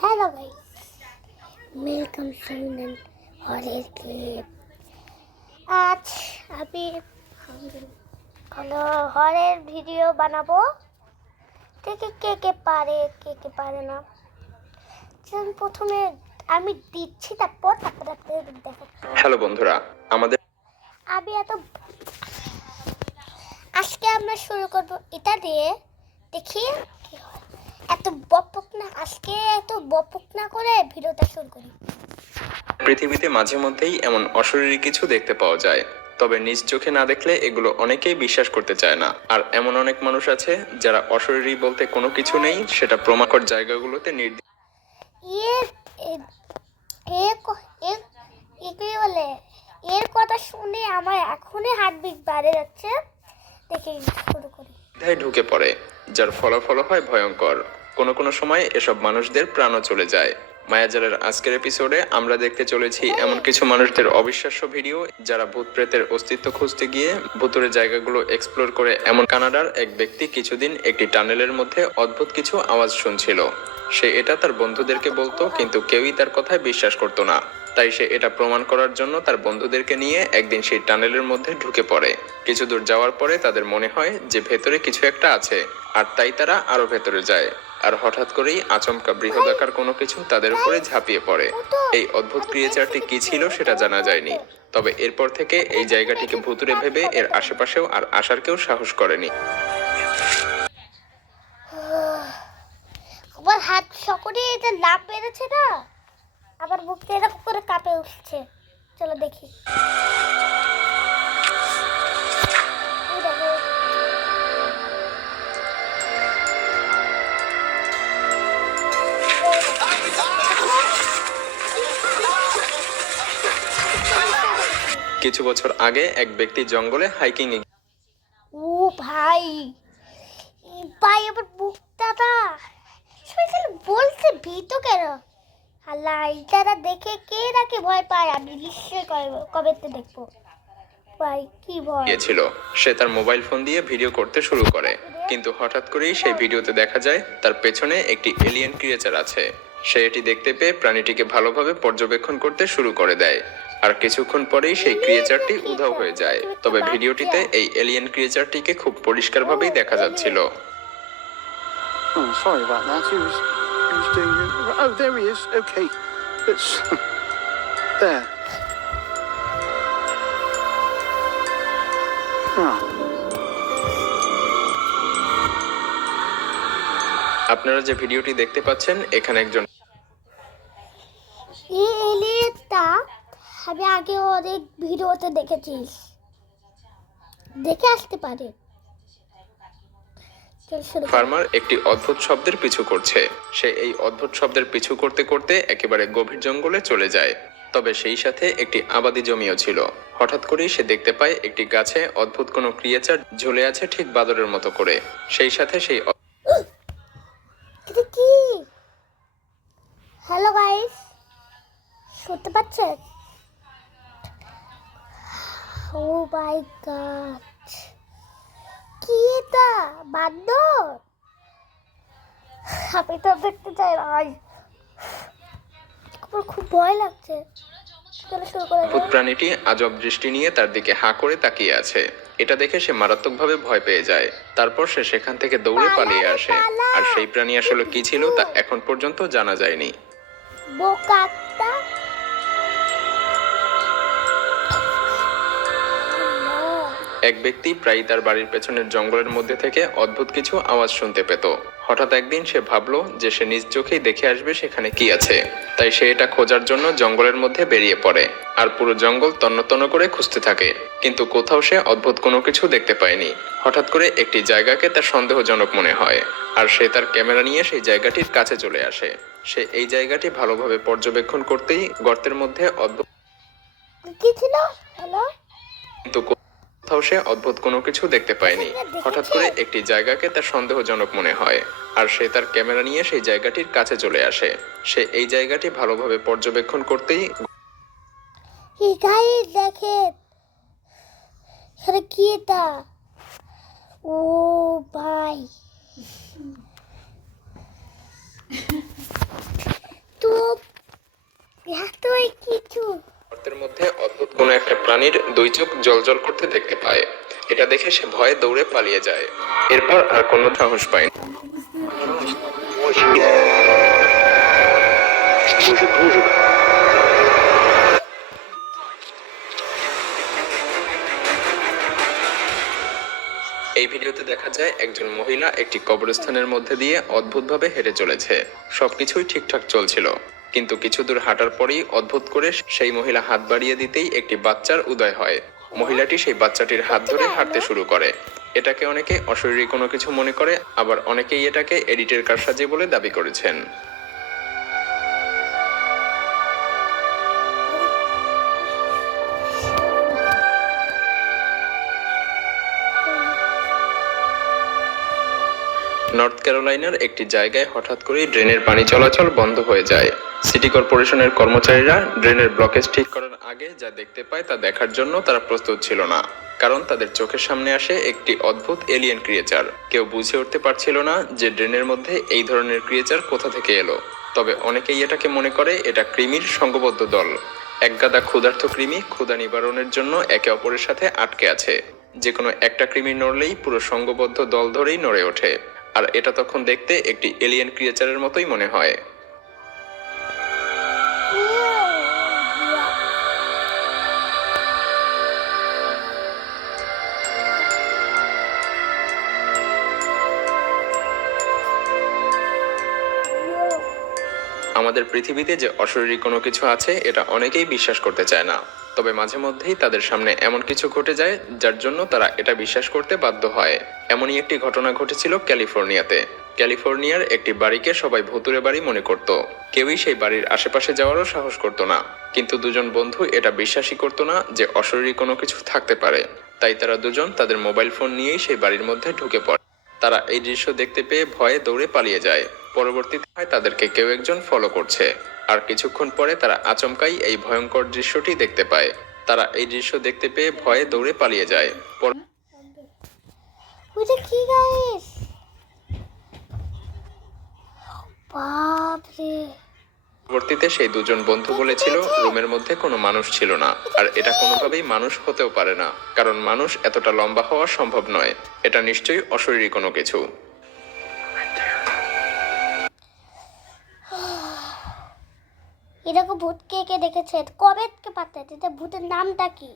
Hello guys, welcome to horror clip. आज अभी हम हॉरर ভিডিও বানাবো। কে পারে না। প্রথমে আমি দিচ্ছি, তারপর আপনাদের দেখাচ্ছি। হ্যালো বন্ধুরা, আজকে আমরা শুরু করব এটা দিয়ে। দেখি কি হয়। এত বকবক না করে ভিডিওটা শুরু করি। পৃথিবীতে মাঝে মধ্যেই এমন অশরীরী কিছু দেখতে পাওয়া যায়, তবে নিজ চোখে না দেখলে এগুলো অনেকেই বিশ্বাস করতে চায় না। আর এমন অনেক মানুষ আছে যারা অশরীরী বলতে কোনো কিছু নেই সেটা প্রমাণকর জায়গাগুলোতে এর কথা শুনে আমার এখনই হার্টবিট বেড়ে যাচ্ছে। দেখে শুরু করি। ঢুকে পড়ে, যার ফলাফল হয় ভয়ঙ্কর। কোনো সময় এসব মানুষদের প্রাণও চলে যায়। মায়াজালের আজকের এপিসোডে আমরা দেখতে চলেছি এমন কিছু মানুষদের অবিশ্বাস্য ভিডিও যারা ভূত প্রেতের অস্তিত্ব খুঁজতে গিয়ে ভুতুরে জায়গাগুলো এক্সপ্লোর করে। এমন কানাডার এক ব্যক্তি কিছুদিন একটি টানেলের মধ্যে অদ্ভুত কিছু আওয়াজ শুনছিল। সে এটা তার বন্ধুদেরকে বলতো, কিন্তু কেউই তার কথায় বিশ্বাস করতো না। তাই সে এটা প্রমাণ করার জন্য তার বন্ধুদেরকে নিয়ে একদিন সেই টানেলের মধ্যে ঢুকে পড়ে। কিছু দূর যাওয়ার পরে তাদের মনে হয় যে ভেতরে কিছু একটা আছে, আর তাই তারা আরো ভেতরে যায়। আর হঠাৎ করেই আচমকা বৃহদাকার কোনো কিছু তাদের উপরে ঝাঁপিয়ে পড়ে। এই অদ্ভুত ক্রিয়েচারটি কি ছিল সেটা জানা যায়নি, তবে এরপর থেকে এই জায়গাটিকে ভুতুরে ভেবে এর আশেপাশেও আর আসার কেউ সাহস করেনি। আমার হাত সকলে এটা লাভ বেড়েছে না, আবার বুকটা এরকম করে কাঁপে উঠছে। চলো দেখি। কিছু বছর আগে এক ব্যক্তি জঙ্গলে হাইকিং এ। ও ভাই, আবার বুকটা বলছে ভীত কেন? আল্লাহ, এইটারা দেখে কে নাকি ভয় পায়? আমি নিশ্চয়ই কবে দেখবো। ভাই কি ভয় ছিল। সে তার মোবাইল ফোন দিয়ে ভিডিও করতে শুরু করে, কিন্তু হঠাৎ করেই সেই ভিডিওতে দেখা যায় তার পেছনে একটি এলিয়েন ক্রিয়েচার আছে। সে এটি দেখতে পেয়ে প্রাণীটিকে ভালোভাবে পর্যবেক্ষণ করতে শুরু করে দেয়, আর কিছুক্ষণ পরেই সেই ক্রিয়েচারটি উধাও হয়ে যায়। তবে ভিডিওটিতে এই এলিয়েন ক্রিয়েচারটিকে খুব পরিষ্কারভাবেই দেখা যাচ্ছিল। Oh, sorry about that. He was doing it. Oh, there he is. Okay. It's there. Oh. আপনারা যে ভিডিওটি দেখতে পাচ্ছেন, এখানে একজন এই এলিয়েনটা আমি আগে অনেক ভিডিওতে দেখেছি, দেখে আসতে পারে। ফার্মার একটি অদ্ভুত শব্দের পিছু করছে। সে এই অদ্ভুত শব্দের পিছু করতে করতে একেবারে গভীর জঙ্গলে চলে যায়। তবে সেই সাথে একটি আবাদি জমিও ছিল। হঠাৎ করেই সে দেখতে পায় একটি গাছে অদ্ভুত কোনো ক্রিয়েচার ঝুলে আছে, ঠিক বাদরের মতো করে। সেই সাথে সেই কি? হ্যালো গাইস, শুনতে পাচ্ছেন? ও মাই গড, কি এটা? বান্দর? আমি তো দেখতে চাই না, খুব ভয় লাগছে। ভূত প্রাণীটি আজব দৃষ্টি নিয়ে তার দিকে হাঁ করে তাকিয়ে আছে। এটা দেখে সে মারাত্মকভাবে ভয় পেয়ে যায়। তারপর সে সেখান থেকে দৌড়ে পালিয়ে আসে। আর সেই প্রাণী আসলে কি ছিল তা এখন পর্যন্ত জানা যায়নি। বোকাটা এক ব্যক্তি প্রায় তার বাড়ির পেছনের জঙ্গলের মধ্যে থেকে অদ্ভুত কিছু আওয়াজ শুনতে পেত। হঠাৎ একদিন সে ভাবলো যে সে নিজ চোখেই দেখে আসবে সেখানে কি আছে। তাই সে এটা খোঁজার জন্য জঙ্গলের মধ্যে বেরিয়ে পড়ে, আর পুরো জঙ্গল তন্ন করে খুঁজতে থাকে। কিন্তু কোথাও সে অদ্ভুত কোনো কিছু দেখতে পায়নি। হঠাৎ করে একটি জায়গাকে তার সন্দেহজনক মনে হয়, আর সে তার ক্যামেরা নিয়ে সেই জায়গাটির কাছে চলে আসে। সে এই জায়গাটি ভালোভাবে পর্যবেক্ষণ করতেই গর্তের মধ্যে অদ্ভুত কি ছিল? হ্যালো, কিন্তু কোথাও সে অদ্ভুত কোনো কিছু দেখতে পায়নি। হঠাৎ করে একটি জায়গাকে তার সন্দেহজনক মনে হয়, আর সে তার ক্যামেরা নিয়ে সেই জায়গাটির কাছে চলে আসে। সে এই জায়গাটি ভালোভাবে পর্যবেক্ষণ করতেই দেখেন কি এটা? ও ভাই, প্রাণীর দুই চোখ জ্বলজ্বল করতে দেখতে পায়। এটা দেখে সে ভয়ে দৌড়ে পালিয়ে যায়। এরপর আর কোনো সাহস পায় না। এই ভিডিওতে দেখা যায় একজন মহিলা একটি কবরস্থানের মধ্যে দিয়ে অদ্ভুতভাবে হেঁটে চলেছে। সবকিছুই ঠিকঠাক চলছিল, কিন্তু কিছু দূর হাঁটার পরেই অদ্ভুত করে সেই মহিলা হাত বাড়িয়ে দিতেই একটি বাচ্চার উদয় হয়। মহিলাটি সেই বাচ্চাটির হাত ধরে হাঁটতে শুরু করে। এটাকে অনেকে অশরীরী কোনো কিছু মনে করে, আবার অনেকেই এটাকে এডিটের কারসাজি বলে দাবি করেছেন। নর্থ ক্যারোলাইনার একটি জায়গায় হঠাৎ করেই ড্রেনের পানি চলাচল বন্ধ হয়ে যায়। সিটি কর্পোরেশনের কর্মচারীরা ড্রেনের ব্লকেজ ঠিক করার আগে যা দেখতে পায় তা দেখার জন্য তারা প্রস্তুত ছিল না, কারণ তাদের চোখের সামনে আসে একটি অদ্ভুত এলিয়েন ক্রিয়েচার। কেউ বুঝে উঠতে পারছিল না যে ড্রেনের মধ্যে এই ধরনের ক্রিয়েচার কোথা থেকে এলো। তবে অনেকেই এটাকে মনে করে এটা কৃমির সংঘবদ্ধ দল। একগাদা ক্ষুধার্ত কৃমি ক্ষুধা নিবারণের জন্য একে অপরের সাথে আটকে আছে। যে কোনো একটা কৃমি নড়লেই পুরো সংঘবদ্ধ দল ধরেই নড়ে ওঠে। আর এটা তখন দেখতে একটি এলিয়েন ক্রিয়েচারের মতোই মনে হয়। আমাদের পৃথিবীতে যে অশরীরী কোনো কিছু আছে এটা অনেকেই বিশ্বাস করতে চায় না, তবে মাঝে মধ্যেই তাদের সামনে এমন কিছু ঘটে যায় যার জন্য তারা এটা বিশ্বাস করতে বাধ্য হয়। এমনই একটি ঘটনা ঘটেছিল ক্যালিফোর্নিয়াতে। ক্যালিফোর্নিয়ার একটি বাড়িকে সবাই ভুতুড়ে বাড়ি মনে করত। কেউই সেই বাড়ির আশেপাশে যাওয়ারও সাহস করতো না, কিন্তু দুজন বন্ধু এটা বিশ্বাসই করতো না যে অশরীরী কোনো কিছু থাকতে পারে। তাই তারা দুজন তাদের মোবাইল ফোন নিয়েই সেই বাড়ির মধ্যে ঢুকে পড়ে। তারা এই দৃশ্য দেখতে পেয়ে ভয়ে দৌড়ে পালিয়ে যায়। পরবর্তীতে হয় তাদেরকে কেউ একজন ফলো করছে, আর কিছুক্ষণ পরে তারা আচমকাই এই ভয়ঙ্কর দৃশ্যটি দেখতে পায়। তারা এই দৃশ্য দেখতে পেয়ে ভয়ে দৌড়ে পালিয়ে যায়। ওটা কি গাইস? বাপরে! পরবর্তীতে সেই দুজন বন্ধু বলেছিল রুমের মধ্যে কোনো মানুষ ছিল না, আর এটা কোনোভাবেই মানুষ হতেও পারে না, কারণ মানুষ এতটা লম্বা হওয়া সম্ভব নয়। এটা নিশ্চয়ই অশরীরী কোনো কিছু। এরকম ভূত কে কে দেখেছে? কবে থেকে পাত্তা দিতে? ভূতের নামটা কি?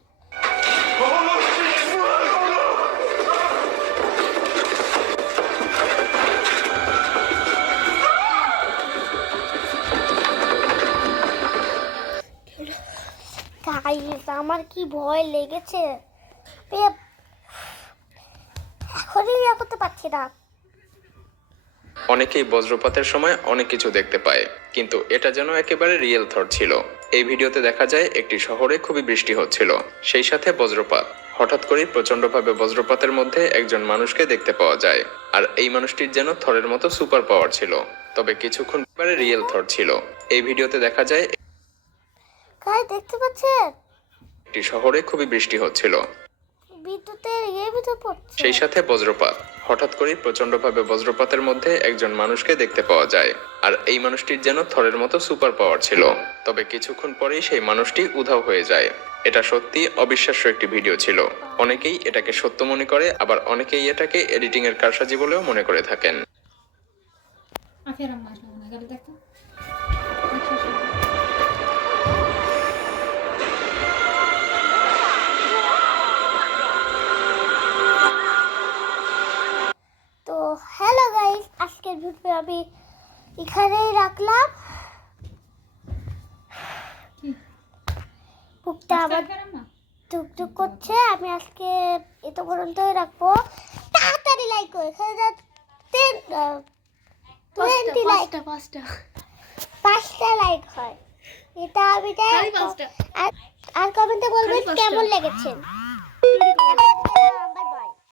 গাইস, আমার কি ভয় লেগেছে! এখনই ইয়া করতে পারছি না। অনেকেই বজ্রপাতের সময় অনেক কিছু দেখতে পায়, কিন্তু এটা যেন একেবারে রিয়েল থট ছিল। এই ভিডিওতে দেখা যায় একটি শহরে খুবই বৃষ্টি হচ্ছিল, সেই সাথে বজ্রপাত। হঠাৎ করেই প্রচন্ডভাবে বজ্রপাতের মধ্যে একজন মানুষকে দেখতে পাওয়া যায়, আর এই মানুষটির যেন থরের মতো সুপার পাওয়ার ছিল, তবে কিছুক্ষণ পরে রিয়েল থর ছিল। এই ভিডিওতে দেখা যায় দেখতে পাচ্ছেন একটি শহরে খুবই বৃষ্টি হচ্ছিল, বিদ্যুতের ইয়ে ভিতর পড়ছে। সেই সাথে বজ্রপাত। হঠাৎ করেই প্রচন্ডভাবে বজ্রপাতের মধ্যে একজন মানুষকে দেখতে পাওয়া যায়, আর এই মানুষটির যেন থরের মতো সুপার পাওয়ার ছিল, তবে কিছুক্ষণ পরেই সেই মানুষটি উধাও হয়ে যায়। এটা সত্যি অবিশ্বাস্য একটি ভিডিও ছিল। অনেকেই এটাকে সত্য মনে করে, আবার অনেকেই এটাকে এডিটিং এর কারসাজি বলেও মনে করে থাকেন। তো হ্যালো গাইস, আজকের ভিডিও আমি এখানেই রাখলাম। বুকটা আমার টুকটুক করছে। আমি আজকে এত পর্যন্তই রাখবো। তাড়াতাড়ি লাইক করো, এখানে 5টা লাইক হয়, এটা আমি চাই। আর কমেন্টে বলবেন কেমন লেগেছে।